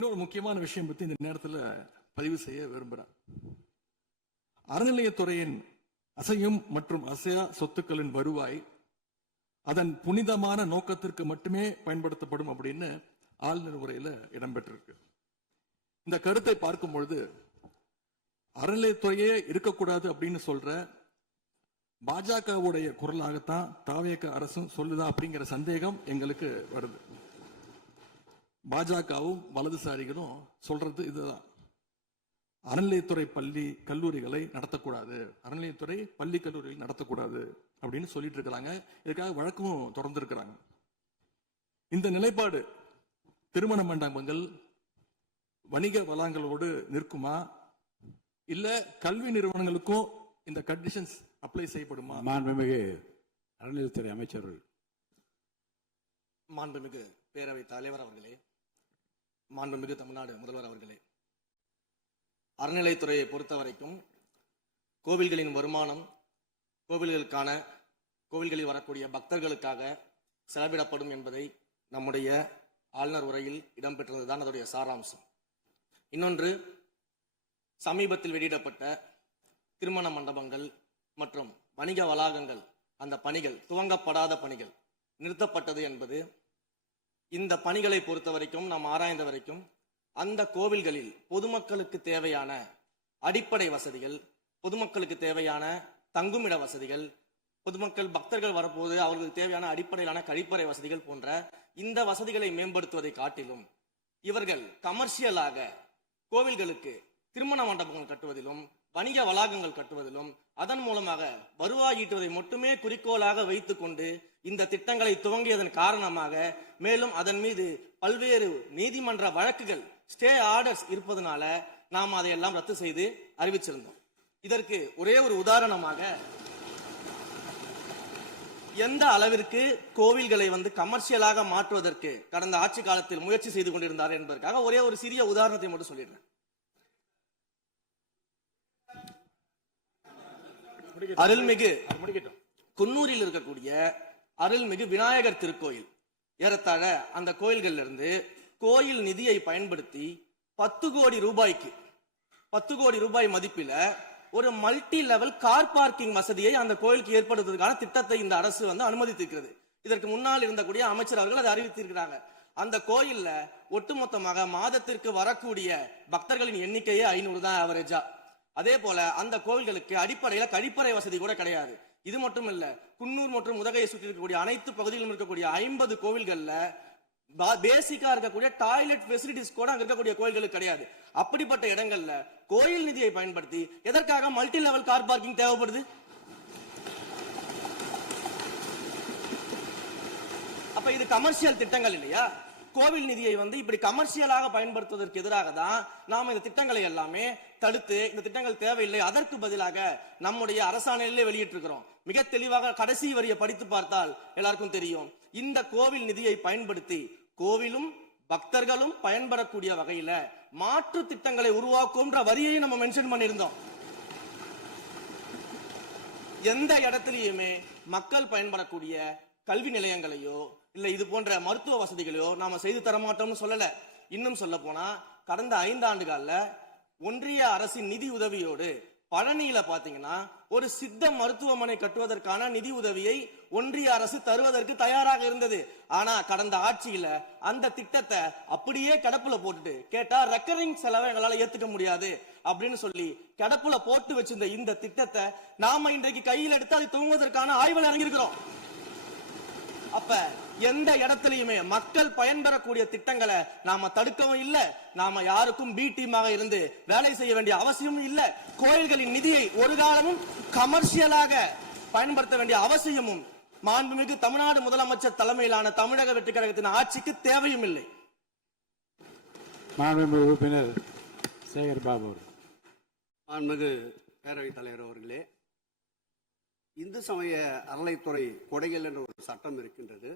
இன்னொரு முக்கியமான விஷயம் பத்தி இந்த நேரத்தில் பதிவு செய்ய விரும்புகிறேன். அறநிலையத்துறையின் அசையும் மற்றும் அசையா சொத்துக்களின் வருவாய் அதன் புனிதமான நோக்கத்திற்கு மட்டுமே பயன்படுத்தப்படும் அப்படின்னு ஆளுநர் உரையில இடம்பெற்றிருக்கு. இந்த கருத்தை பார்க்கும் பொழுது அறநிலையத்துறையே இருக்கக்கூடாது அப்படின்னு சொல்ற பாஜகவுடைய குரலாகத்தான் தாவேக அரசும் சொல்லுதா அப்படிங்கிற சந்தேகம் எங்களுக்கு வருது. பாஜகவும் வலதுசாரிகளும் சொல்றது இதுதான். அறநிலையத்துறை பள்ளி கல்லூரிகளை நடத்தக்கூடாது, அறநிலையத்துறை பள்ளி கல்லூரிகளை நடத்தக்கூடாது அப்படின்னு சொல்லிட்டு இருக்கிறாங்க. இதுக்காக வழக்கும் தொடர்ந்து இருக்கிறாங்க. இந்த நிலைப்பாடு திருமண மண்டபங்கள் வணிக வளங்களோடு நிற்குமா, இல்ல கல்வி நிறுவனங்களுக்கும் இந்த கண்டிஷன்ஸ் அப்ளை செய்யப்படுமா? மாண்புமிகு அறநிலையத்துறை அமைச்சர்கள். மாண்புமிகு பேரவை தலைவர் அவர்களே, மாண்புமிகு தமிழ்நாடு முதல்வர் அவர்களே, அறநிலையத்துறையை பொறுத்த வரைக்கும் கோவில்களின் வருமானம் கோவில்களில் வரக்கூடிய பக்தர்களுக்காக செலவிடப்படும் என்பதை நம்முடைய ஆளுநர் உரையில் இடம்பெற்றதுதான் அதனுடைய சாராம்சம். இன்னொன்று, சமீபத்தில் வெளியிடப்பட்ட திருமண மண்டபங்கள் மற்றும் வணிக வளாகங்கள் அந்த பணிகள் துவங்கப்படாத பணிகள் நிறுத்தப்பட்டது என்பது இந்த பணிகளை பொறுத்த வரைக்கும் நாம் ஆராய்ந்த வரைக்கும் அந்த கோவில்களில் பொதுமக்களுக்கு தேவையான அடிப்படை வசதிகள், பொதுமக்களுக்கு தேவையான தங்குமிட வசதிகள், பொதுமக்கள் பக்தர்கள் வரப்போது அவர்களுக்கு தேவையான அடிப்படையிலான கழிப்பறை வசதிகள் போன்ற இந்த வசதிகளை மேம்படுத்துவதை காட்டிலும் இவர்கள் கமர்ஷியலாக கோவில்களுக்கு திருமண மண்டபங்கள் கட்டுவதிலும் வணிக வளாகங்கள் கட்டுவதிலும் அதன் மூலமாக வருவாய் ஈட்டுவதை மட்டுமே குறிக்கோளாக வைத்துக் கொண்டு இந்த திட்டங்களை துவங்கியதன் காரணமாக மேலும் அதன் மீது பல்வேறு நீதிமன்ற வழக்குகள் ஸ்டே ஆர்டர்ஸ் இருப்பதனால நாம் அதையெல்லாம் ரத்து செய்து அறிவிச்சிருந்தோம். இதற்கு ஒரே ஒரு உதாரணமாக, எந்த அளவிற்கு கோவில்களை கமர்ஷியலாக மாற்றுவதற்கு கடந்த ஆட்சி காலத்தில் முயற்சி செய்து கொண்டிருந்தார் என்பதற்காக ஒரே ஒரு சிறிய உதாரணத்தை மட்டும் சொல்லிடுறேன். அருள்மிகு குன்னூரில் இருக்கக்கூடிய அருள்மிகு விநாயகர் திருக்கோயில், ஏறத்தாழ அந்த கோயில்கள் இருந்து கோயில் நிதியை பயன்படுத்தி 10 கோடி ரூபாய் மதிப்பில ஒரு மல்டி லெவல் கார் பார்க்கிங் வசதியை அந்த கோயிலுக்கு ஏற்படுத்துவதற்கான திட்டத்தை இந்த அரசு அனுமதித்திருக்கிறது. இதற்கு முன்னால் இருந்தக்கூடிய அமைச்சர் அவர்கள் அதை அறிவித்திருக்கிறாங்க. அந்த கோயில்ல ஒட்டுமொத்தமாக மாதத்திற்கு வரக்கூடிய பக்தர்களின் எண்ணிக்கையே 500 தான் ஆவரேஜா. அதே போல அந்த கோவில்களுக்கு அடிப்படையில கழிப்பறை வசதி கூட கிடையாது. இது மட்டும் இல்ல, குன்னூர் மற்றும் உதகையை சுற்றி இருக்கக்கூடிய அனைத்து பகுதிகளிலும் இருக்கக்கூடிய 50 கோவில்கள்ல பேசிக்கா இருக்கக்கூடிய டாய்லெட் ஃபெசிலிட்டிஸ் கூட அங்க இருக்கக்கூடிய கோயில்களுக்கு கிடையாது. அப்படிப்பட்ட இடங்கள்ல கோயில் நிதியை பயன்படுத்தி எதற்காக மல்டி லெவல் கார் பார்க்கிங் தேவைப்படுது? அப்ப இது கமர்ஷியல் திட்டங்கள் இல்லையா? கோவில் நிதியை இப்படி கமர்ஷியலாக பயன்படுத்துவதற்கு எதிராக தான் நாம் இந்த திட்டங்களை எல்லாமே தடுத்து இந்த திட்டங்கள் தேவையில்லை, அதற்கு பதிலாக நம்முடைய அரசாணையிலே வெளியிட்டிருக்கிறோம். மிக தெளிவாக கடைசி வரியை படித்து பார்த்தால் எல்லாருக்கும் தெரியும். இந்த கோவில் நிதியை பயன்படுத்தி கோவிலும் பக்தர்களும் பயன்படக்கூடிய வகையில மாற்று திட்டங்களை உருவாக்கும்ன்ற வரியை நம்ம மென்ஷன் பண்ணியிருந்தோம். எந்த இடத்திலையுமே மக்கள் பயன்படக்கூடிய கல்வி நிலையங்களையோ இல்ல இது போன்ற மருத்துவ வசதிகளையோ நாம செய்து தர மாட்டோம்னு சொல்லல. இன்னும் சொல்ல போனா கடந்த 5 ஆண்டுகள்ல ஒன்றிய அரசின் நிதி உதவியோடு பழனியில பாத்தீங்கன்னா ஒரு சித்த மருத்துவமனை கட்டுவதற்கான நிதி உதவியை ஒன்றிய அரசு தருவதற்கு தயாராக இருந்தது. ஆனா கடந்த ஆட்சியில அந்த திட்டத்தை அப்படியே கிடப்புல போட்டுட்டு கேட்டா ரெக்கரிங் செலவை எங்களால ஏத்துக்க முடியாது அப்படின்னு சொல்லி கிடப்புல போட்டு வச்சிருந்த இந்த திட்டத்தை நாம இன்றைக்கு கையில் எடுத்து அதை துவங்குவதற்கான ஆய்வில் இறங்கியிருக்கிறோம். அப்ப எந்த இடத்திலையுமே மக்கள் பயன்பெறக்கூடிய திட்டங்களை நாம தடுக்கவும் இல்லை, நாம யாருக்கும் பி டீமாக இருந்து வேலை செய்ய வேண்டிய அவசியமும் இல்லை. கோயில்களின் நிதியை ஒரு காலமும் கமர்ஷியலாக பயன்படுத்த வேண்டிய அவசியமும் மாண்புமிகு தமிழ்நாடு முதலமைச்சர் தலைமையிலான தமிழக வெற்றி கழகத்தின் ஆட்சிக்கு தேவையும் இல்லை. மாண்புமிகு உறுப்பினர் சேகர் பாபு. மாண்புமிகு பேரவைத் தலைவர் அவர்களே, இந்து சமய அறநிலையத்துறை கொடைகள் என்ற ஒரு சட்டம் இருக்கின்றது.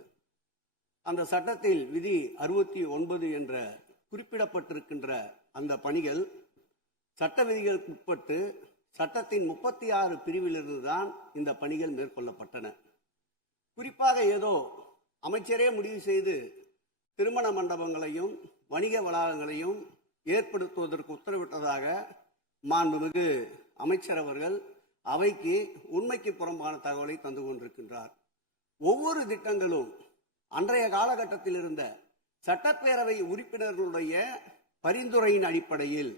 அந்த சட்டத்தில் விதி 69 என்ற குறிப்பிடப்பட்டிருக்கின்ற அந்த பணிகள் சட்ட விதிகளுக்கு உட்பட்டு சட்டத்தின் 36 பிரிவிலிருந்து தான் இந்த பணிகள் மேற்கொள்ளப்பட்டன. குறிப்பாக ஏதோ அமைச்சரே முடிவு செய்து திருமண மண்டபங்களையும் வணிக வளாகங்களையும் ஏற்படுத்துவதற்கு உத்தரவிட்டதாக மாண்புமிகு அமைச்சர் அவர்கள் அவைக்கு உண்மைக்கு புறம்பான தகவலை தந்து கொண்டிருக்கின்றார். ஒவ்வொரு திட்டங்களும் அன்றைய காலகட்டத்தில் இருந்த சட்டப்பேரவை உறுப்பினர்களுடைய பரிந்துரையின் அடிப்படையில்,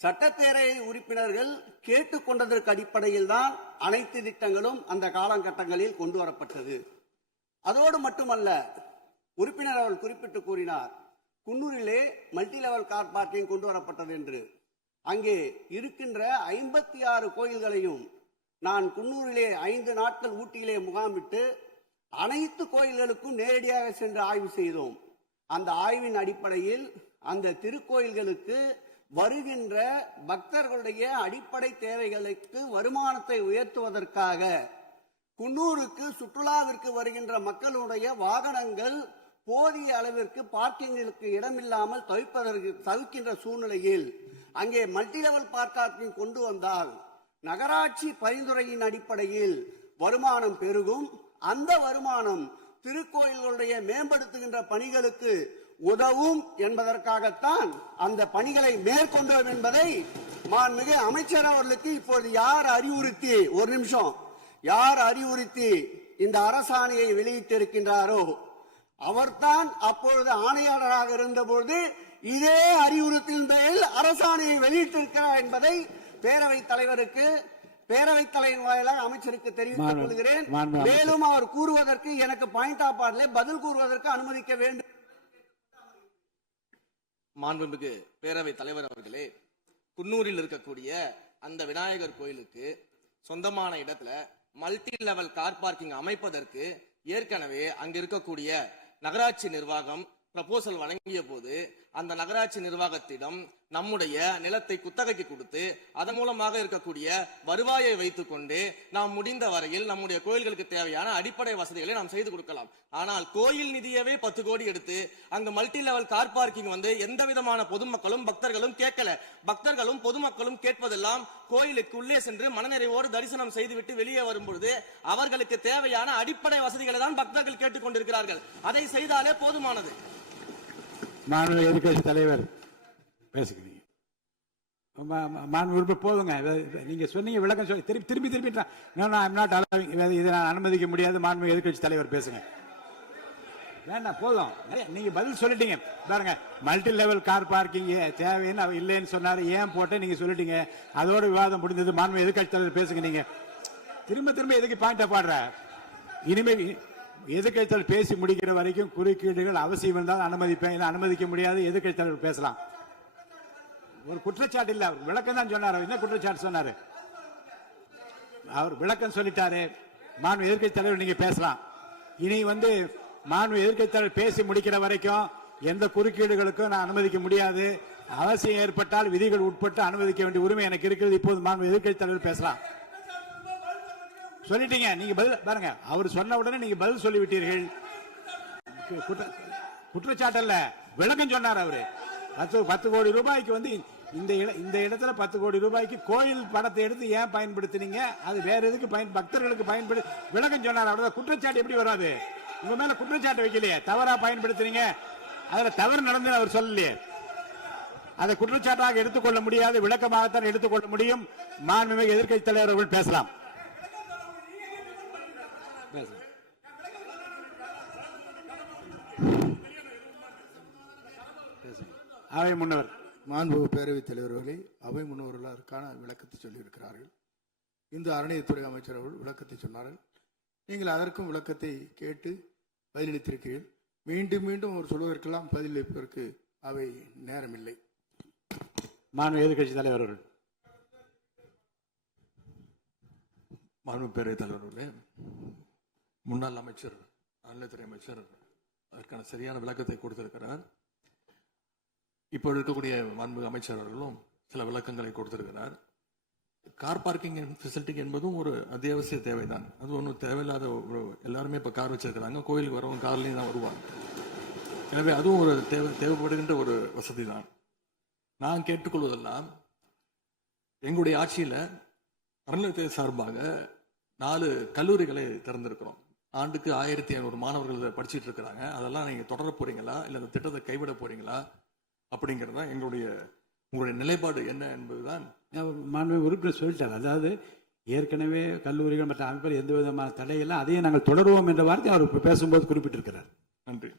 சட்டப்பேரவை உறுப்பினர்கள் கேட்டுக்கொண்டதற்கு அடிப்படையில் தான் அனைத்து திட்டங்களும் அந்த காலகட்டங்களில் கொண்டு வரப்பட்டது. அதோடு மட்டுமல்ல, உறுப்பினர் அவர்கள் குறிப்பிட்டு கூறினார், குன்னூரிலே மல்டி லெவல் கார் பார்க்கிங் கொண்டு வரப்பட்டது என்று. அங்கே இருக்கின்ற 56 கோயில்களையும் நான் குன்னூரிலே 5 நாட்கள் ஊட்டியிலே முகாமிட்டு அனைத்து கோயில்களுக்கும் நேரடியாக சென்று ஆய்வு செய்தோம். அந்த ஆய்வின் அடிப்படையில் அந்த திருக்கோயில்களுக்கு வருகின்ற பக்தர்களுடைய அடிப்படை தேவைகளுக்கு வருமானத்தை உயர்த்துவதற்காக குன்னூருக்கு சுற்றுலாவிற்கு வருகின்ற மக்களுடைய வாகனங்கள் போதிய அளவிற்கு பார்க்கிங்களுக்கு இடமில்லாமல் தவிக்கின்ற சூழ்நிலையில் அங்கே மல்டி லெவல் பார்க்கிங் கொண்டு வந்தால் நகராட்சி பரிந்துரையின் அடிப்படையில் வருமானம் பெருகும். அந்த வருமானம் திருக்கோயில்களுடைய மேம்படுத்துகின்ற பணிகளுக்கு உதவும் என்பதற்காகத்தான் அந்த பணிகளை மேற்கொண்டோம் என்பதை மாண்புமிகு அமைச்சர் அவர்களுக்கு இப்போது யார் அறிவுறுத்தி, ஒரு நிமிஷம், யார் அறிவுறுத்தி இந்த அரசாணையை வெளியிட்டிருக்கின்றாரோ அவர்தான் அப்பொழுது ஆணையாளராக இருந்தபோது இதே அறிவுறுத்தின் பேரில் அரசாணையை வெளியிட்டிருக்கிறார் என்பதை பேரவைத் தலைவருக்கு, பேரவைத் தலைவர் வாயிலாக அமைச்சருக்கு தெரிவித்துக் கொள்கிறேன். மேலும் அவர் கூறுவதற்கு எனக்கு பாயிண்ட் ஆஃப் ஆர்டர்ல பதில் கூறுவதற்கு அனுமதிக்க வேண்டும். மாண்புமிகு பேரவைத் தலைவர் அவர்களே, குன்னூரில் இருக்கக்கூடிய அந்த விநாயகர் கோயிலுக்கு சொந்தமான இடத்துல மல்டி லெவல் கார் பார்க்கிங் அமைப்பதற்கு ஏற்கனவே அங்க இருக்கக்கூடிய நகராட்சி நிர்வாகம் ப்ரப்போசல் வழங்கிய போது அந்த நகராட்சி நிர்வாகத்திடம் நம்முடைய நிலத்தை குத்தகைக்கு கொடுத்து அதன் மூலமாக இருக்கக்கூடிய வருவாயை வைத்துக் கொண்டு நாம் முடிந்த வரையில் நம்முடைய கோயில்களுக்கு தேவையான அடிப்படை வசதிகளை நாம் செய்து கொடுக்கலாம். ஆனால் கோயில் நிதியவே 10 கோடி எடுத்து அங்கு மல்டி லெவல் கார் பார்க்கிங் வந்து எந்த விதமான பொதுமக்களும் பக்தர்களும் கேட்கல. பக்தர்களும் பொதுமக்களும் கேட்பதெல்லாம் கோயிலுக்கு உள்ளே சென்று மனநிறைவோடு தரிசனம் செய்துவிட்டு வெளியே வரும்பொழுது அவர்களுக்கு தேவையான அடிப்படை வசதிகளை தான் பக்தர்கள் கேட்டுக் கொண்டிருக்கிறார்கள். அதை செய்தாலே போதுமானது. மாண்பு எதிர்கட்சி தலைவர் பேசுகிறீங்க. மாண்பு போதுங்க. நீங்க சொன்னீங்க விளக்கம் சொல்லி திருப்பி இதை நான் அனுமதிக்க முடியாது. மாண்பு எதிர்கட்சி தலைவர் பேசுங்க. வேண்டாம், போதும். நீங்க பதில் சொல்லிட்டீங்க பாருங்க. மல்டி லெவல் கார் பார்க்கிங் தேவைன்னு அவர் இல்லைன்னு சொன்னாரு, ஏன் போட்ட நீங்க சொல்லிட்டீங்க. அதோட விவாதம் முடிந்தது. மாண்பு எதிர்கட்சி தலைவர் பேசுங்க. நீங்க திரும்ப எதுக்கு பாயிண்ட் ஆஃப் ஆர்டர்? இனிமே எதிர்கட்சி தலைவர் பேசி முடிக்கிற வரைக்கும் குறுக்கீடுகள் அவசியம் இருந்தால் அனுமதிப்பேன், அனுமதிக்க முடியாது. எதிர்கட்சி தலைவர் பேசலாம். ஒரு குற்றச்சாட்டு இல்ல, அவர் விளக்கம் தான் சொன்னார். என்ன குற்றச்சாட்டு சொன்னாரு? அவர் விளக்கம் சொல்லிட்டாரு. மாண்பு எதிர்கட்சி தலைவர் நீங்க பேசலாம். இனி மாண்பு எதிர்கட்சி தலைவர் பேசி முடிக்கிற வரைக்கும் எந்த குறுக்கீடுகளுக்கும் நான் அனுமதிக்க முடியாது. அவசியம் ஏற்பட்டால் விதிகள் உட்பட்டு அனுமதிக்க வேண்டிய உரிமை எனக்கு இருக்கிறது. இப்போது மாண்பு எதிர்கட்சி தலைவர் பேசலாம். சொல்லிட்டீங்க. நீங்க பதில் பாருங்க. அவர் சொன்ன உடனே நீங்க பதில் சொல்லிவிட்டீர்கள். குற்றச்சாட்டு அல்ல, விளக்கம் சொன்னார் அவரு. 10 கோடி ரூபாய்க்கு இந்த இடத்துல 10 கோடி ரூபாய்க்கு கோயில் படத்தை எடுத்து ஏன் பயன்படுத்தினீங்க, அது வேற எதுக்கு பக்தர்களுக்கு பயன்படு விளக்கம் சொன்னார். அவ்வளவுதான். குற்றச்சாட்டு எப்படி வராது? உங்க மேல குற்றச்சாட்டு வைக்கலையே, தவறா பயன்படுத்துறீங்க, அதுல தவறு நடந்து அவர் சொல்லலையே. அதை குற்றச்சாட்டாக எடுத்துக்கொள்ள முடியாது, விளக்கமாகத்தான் எடுத்துக்கொள்ள முடியும். மாண்புமிகு எதிர்க்கட்சி தலைவர் அவர்கள் பேசலாம். அவை முன்னவர். மாண்பு பேரவைத் தலைவர்களே, அவை முன்னவர்கள் அதற்கான விளக்கத்தை சொல்லியிருக்கிறார்கள். இந்த அறநிலையத்துறை அமைச்சர் அவர்கள் விளக்கத்தை சொன்னார்கள். நீங்கள் அதற்கும் விளக்கத்தை கேட்டு பதிலளித்திருக்கிறீர்கள். மீண்டும் அவர் சொல்வதற்கெல்லாம் பதிலளிப்பதற்கு அவை நேரமில்லை. மாண்பு எதிர்க்கட்சி தலைவர் அவர்கள். மாண்பு பேரவைத் தலைவர்களே, முன்னாள் அமைச்சர், அறநிலையத்துறை அமைச்சர் அதற்கான சரியான விளக்கத்தை கொடுத்திருக்கிறார். இப்போ இருக்கக்கூடிய மாண்பு அமைச்சர் அவர்களும் சில விளக்கங்களை கொடுத்திருக்கிறார். கார் பார்க்கிங் ஃபெசிலிட்டி என்பதும் ஒரு அத்தியாவசிய தேவைதான். அது ஒன்றும் தேவையில்லாத எல்லாருமே இப்போ கார் வச்சிருக்கிறாங்க. கோயிலுக்கு வரவங்க கார்லையும் தான் வருவாங்க. எனவே அதுவும் ஒரு தேவைப்படுகின்ற ஒரு வசதி தான். நான் கேட்டுக்கொள்வதெல்லாம், எங்களுடைய ஆட்சியில் அறநிலையத்துறை சார்பாக 4 கல்லூரிகளை திறந்திருக்கிறோம். ஆண்டுக்கு 1500 மாணவர்கள் இதை படிச்சிட்டு இருக்கிறாங்க. அதெல்லாம் நீங்க தொடர போறீங்களா இல்ல இந்த திட்டத்தை கைவிட போறீங்களா அப்படிங்கிறது தான் உங்களுடைய நிலைப்பாடு என்ன என்பதுதான். மாண்பு உறுப்பினர் சொல்லிட்டார். அதாவது ஏற்கனவே கல்லூரிகள் மற்ற அமைப்பில் எந்த விதமான தடையெல்லாம் அதையும் நாங்கள் தொடருவோம் என்ற வார்த்தை அவர் பேசும்போது குறிப்பிட்டிருக்கிறார். நன்றி.